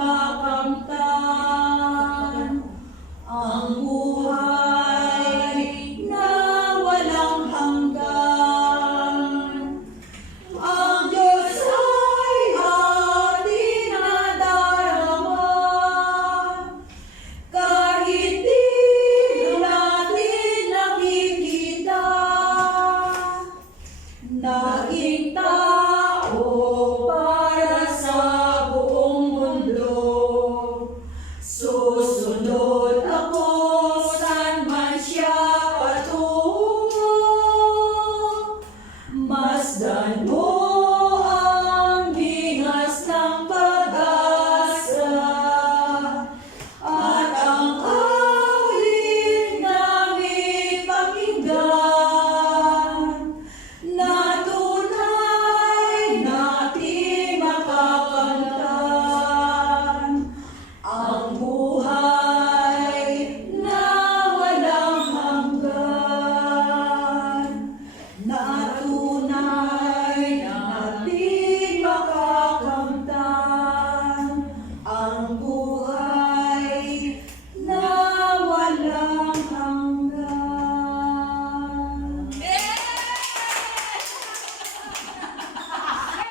nakakamtan ang buhay.